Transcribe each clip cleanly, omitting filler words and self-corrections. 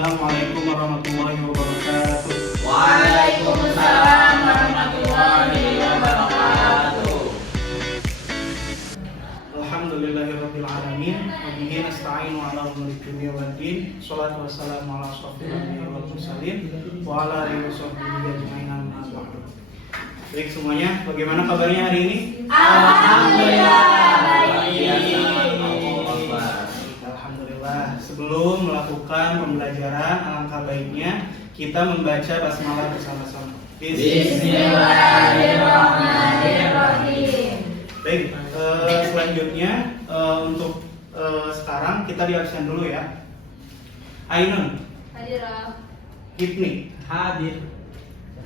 Assalamualaikum warahmatullahi wabarakatuh. Waalaikumsalam warahmatullahi wabarakatuh. Alhamdulillahirabbil alamin. Wa bihi nasta'inu 'ala umuri dunya waddin. Shalatu wassalamu 'ala asyrofil anbiya'i wal mursalin wa 'ala alihi washabbihi ajma'in amma ba'du. Baik semuanya, bagaimana kabarnya hari ini? Alhamdulillah baik. Alhamdulillah. Sebelum melakukan pembelajaran, alangkah baiknya kita membaca basmalah bersama-sama. Bismillahirrahmanirrahim. Baik, selanjutnya untuk sekarang kita di absen dulu ya. Ainun, Hadirah. Hipni, Hadir.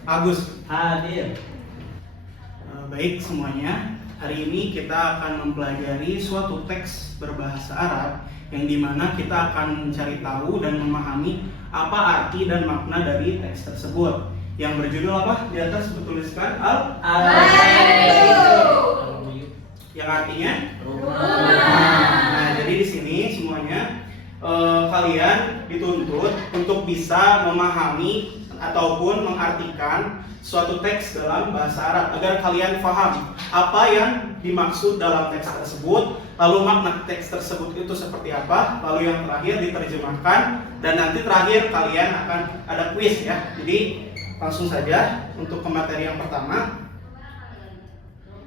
Agus. Hadir. Baik semuanya, hari ini kita akan mempelajari suatu teks berbahasa Arab yang dimana kita akan mencari tahu dan memahami apa arti dan makna dari teks tersebut. Yang berjudul apa? Di atas tuliskan yang artinya Nah, jadi di sini semuanya kalian dituntut untuk bisa memahami ataupun mengartikan suatu teks dalam bahasa Arab agar kalian paham apa yang dimaksud dalam teks tersebut, lalu makna teks tersebut itu seperti apa, lalu yang terakhir diterjemahkan, dan nanti terakhir kalian akan ada kuis ya. Jadi langsung saja untuk ke materi yang pertama.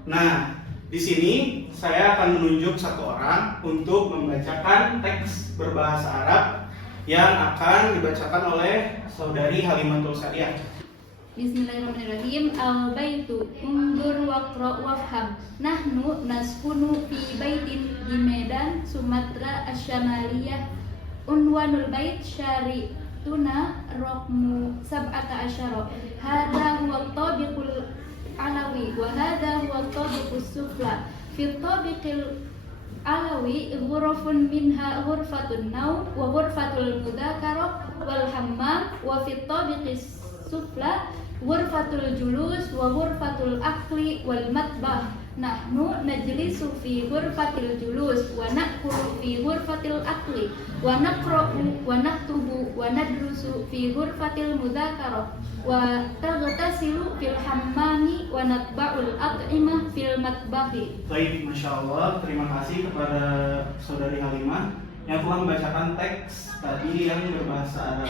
Nah, di sini saya akan menunjuk satu orang untuk membacakan teks berbahasa Arab yang akan dibacakan oleh saudari Halimatul Sa'diyah. Bismillahirrahmanirrahim. Al-baitu undur waqra wafham. Nahnu naskunu fi baitin di Medan, Sumatera Asyamaliyah. Unwanul bait syarituna raqmu sab'ata asyara. Hadha huwa tabiqul alawi wa hadha huwa tabiqus sufla. Fi tabiqil alawi ghurafun minha ghurfatun naum wa ghurfatul mudzakarah wal hammam wa fi tabiqis sufla ghurfatul julus wa ghurfatul akli wal matbah. Nahnu najlisu fi ghurfatil julus wa na'kulu fi ghurfatil akli wa naqra'u wa naktubu wa nadrusu fi ghurfatil mudzakarah wa taghtasilu fil hammami wa natba'ul at'imah fil matbahi. Baik, Masya Allah, terima kasih kepada saudari Halimah yang telah membacakan teks tadi yang berbahasa Arab.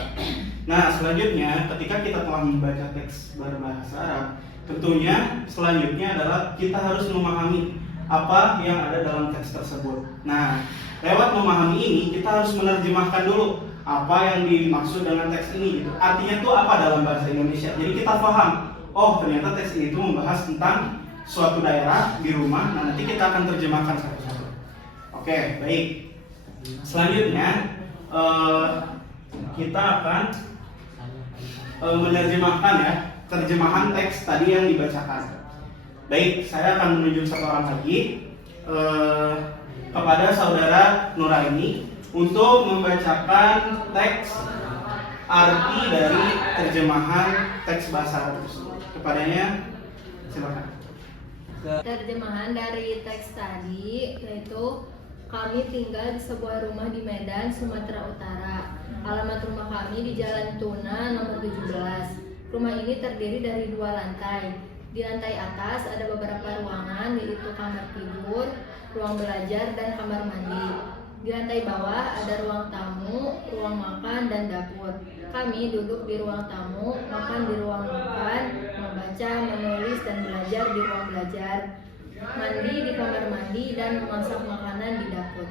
Nah, selanjutnya ketika kita telah membaca teks berbahasa Arab, tentunya selanjutnya adalah kita harus memahami apa yang ada dalam teks tersebut. Nah, lewat memahami ini kita harus menerjemahkan dulu apa yang dimaksud dengan teks ini gitu. Artinya itu apa dalam bahasa Indonesia. Jadi kita paham, oh ternyata teks ini itu membahas tentang suatu daerah di rumah. Nah, nanti kita akan terjemahkan satu-satu. Oke, baik. Selanjutnya kita akan menerjemahkan ya terjemahan teks tadi yang dibacakan. Baik, saya akan menunjuk satu orang lagi kepada saudara Nuraini untuk membacakan teks arti dari terjemahan teks bahasa Arab tersebut. Kepadanya, silakan. Terjemahan dari teks tadi yaitu kami tinggal di sebuah rumah di Medan, Sumatera Utara. Alamat rumah kami di Jalan Tuna nomor 17. Rumah ini terdiri dari 2 lantai. Di lantai atas ada beberapa ruangan, yaitu kamar tidur, ruang belajar, dan kamar mandi. Di lantai bawah ada ruang tamu, ruang makan, dan dapur. Kami duduk di ruang tamu, makan di ruang makan, membaca, menulis, dan belajar di ruang belajar, mandi di kamar mandi, dan memasak makanan di dapur.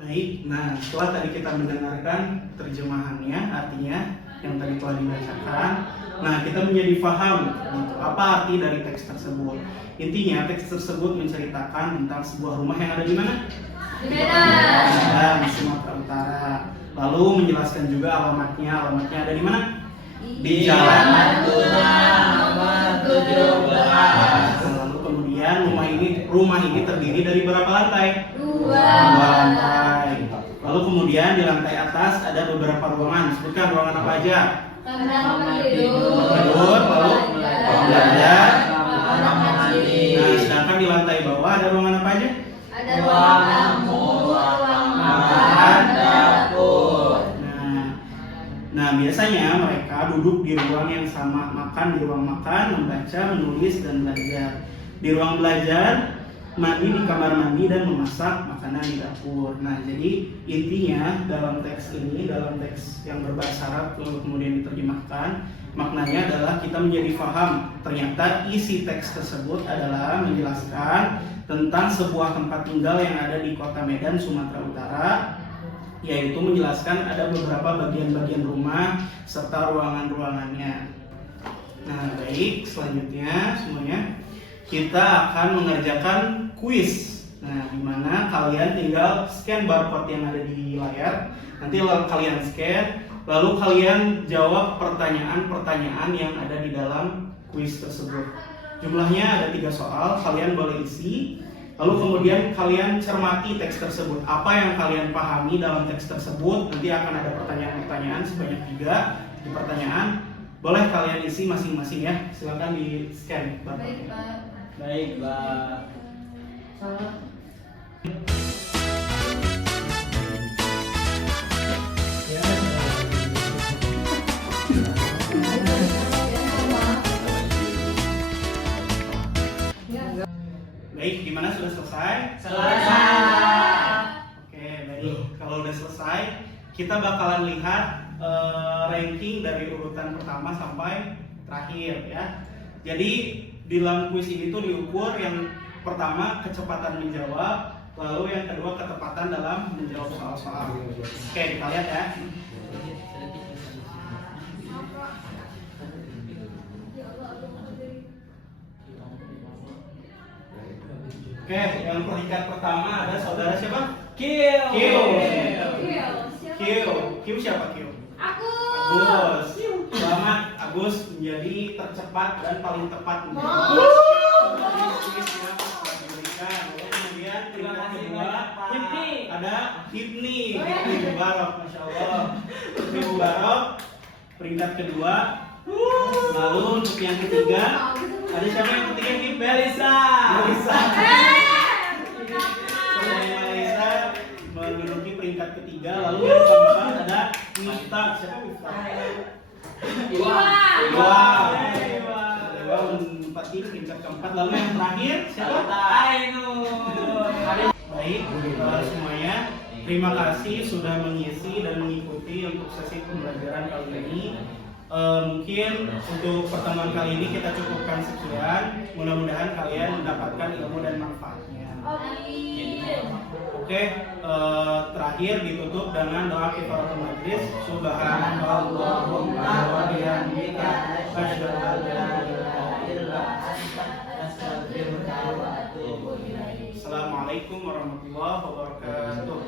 Baik, nah setelah tadi kita mendengarkan terjemahannya, artinya yang tadi telah dibacakan, nah kita menjadi paham gitu, apa arti dari teks tersebut. Intinya teks tersebut menceritakan tentang sebuah rumah yang ada di mana? Di Medan, Di Sumatera Utara. Lalu menjelaskan juga alamatnya ada di mana? Di Jalan Tuna nomor 17. Lalu kemudian rumah ini terdiri dari berapa lantai? 2 lantai. Lalu kemudian di lantai atas ada beberapa ruangan. Sebutkan ruangan apa aja? kamar tidur, Lalu ruang belajar. kamar mandi, Nah, sedangkan di lantai bawah ada ruangan apa aja? ada ruang tamu, ruang makan, dapur. Nah, biasanya mereka duduk di ruang yang sama, makan di ruang makan, membaca, menulis, dan belajar. Di ruang belajar, mandi di kamar mandi, dan memasak makanan di dapur. Nah, jadi intinya dalam teks ini, dalam teks yang berbahasa Arab lalu kemudian diterjemahkan, maknanya adalah kita menjadi paham ternyata isi teks tersebut adalah menjelaskan tentang sebuah tempat tinggal yang ada di kota Medan, Sumatera Utara, yaitu menjelaskan ada beberapa bagian-bagian rumah serta ruangan-ruangannya. Nah, baik, selanjutnya semuanya kita akan mengerjakan kuis. Nah, di mana kalian tinggal scan barcode yang ada di layar. Nanti kalian scan, lalu kalian jawab pertanyaan-pertanyaan yang ada di dalam kuis tersebut. Jumlahnya ada 3 soal, kalian boleh isi. Lalu kemudian kalian cermati teks tersebut. Apa yang kalian pahami dalam teks tersebut? Nanti akan ada pertanyaan-pertanyaan sebanyak 3 di pertanyaan. Boleh kalian isi masing-masing ya. Silakan di scan Baik, barcode-nya. Pak. Baik, Mbak. Baik, gimana, sudah selesai? Selesai. Oke, baik. Kalau udah selesai, kita bakalan lihat ranking dari urutan pertama sampai terakhir ya. Jadi di dalam kuis ini tuh diukur yang pertama kecepatan menjawab, lalu yang kedua ketepatan dalam menjawab soal-soal. Oke, kita lihat ya. Oke, yang peringkat pertama ada saudara siapa? Kill. Q siapa Q? Aku. Agus. Selamat Agus menjadi tercepat dan paling tepat menjawab. Kuisnya telah diberikan. Lalu kemudian peringkat kedua ada Hipni Mubarak, masya Allah. Hipni Mubarak peringkat kedua. Lalu untuk yang ketiga ada siapa yang ketiga? Melisa. Melisa. Melisa menduduki peringkat ketiga. Lalu yang keempat ada Miftah. Siapa Miftah? Dewa menempati peringkat keempat. Lalu yang terakhir siapa? Baik, semuanya. Terima kasih sudah mengisi dan mengikuti untuk sesi pembelajaran kali ini. Mungkin untuk pertemuan kali ini kita cukupkan sekian. Mudah-mudahan kalian mendapatkan ilmu dan manfaatnya. Oke, terakhir ditutup dengan doa kifaratul majlis. Subhanallahumma wa bihamdika asyhadu an la ilaha illa anta astaghfiruka wa atubu ilaik. Assalamualaikum warahmatullahi wabarakatuh.